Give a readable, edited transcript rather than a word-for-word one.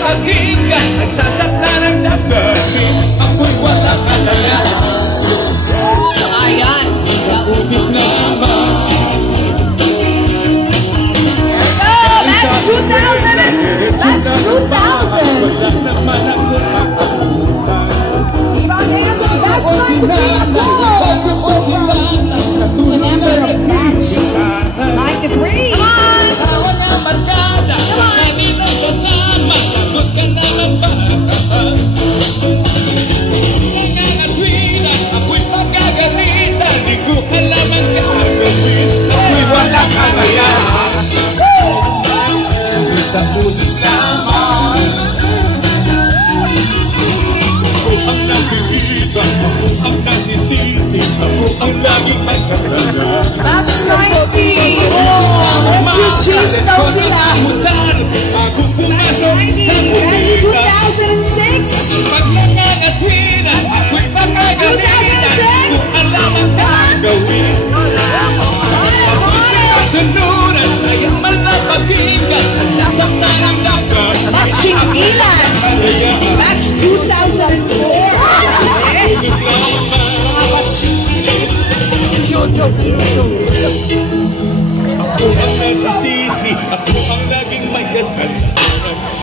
pakinggan, nagsasakta ng damdamin. Ako'y wala kalala. Ayan, Naubos naman. that's 2000. That's 2000. Wala naman ako makasutan. Keep on dancing. That's like the number of match. 93. Come on. Tawa na barkada, kanina sasama, sagot ka na ng bata. Nangangatwiran, ako'y magagalitan, di ko alam ang gagawin. Ako'y walang kakayahan. Sulit sa utos naman. Ako ang nabibigyan, ako ang nasisisi, ako ang laging magkasala. That's 90. Oh, refugees daw sila. Bagong pumasok sa That's kulita. 2006. Pag nangangatwiran, ako'y magagalitan, di ko alam ang gagawin. Ako'y sinasunuran, kayang malapaginggan, nagsasakta ng dagat. Matching ilan. That's 2004. Ako ang nasisisi, ako ang laging may kasal.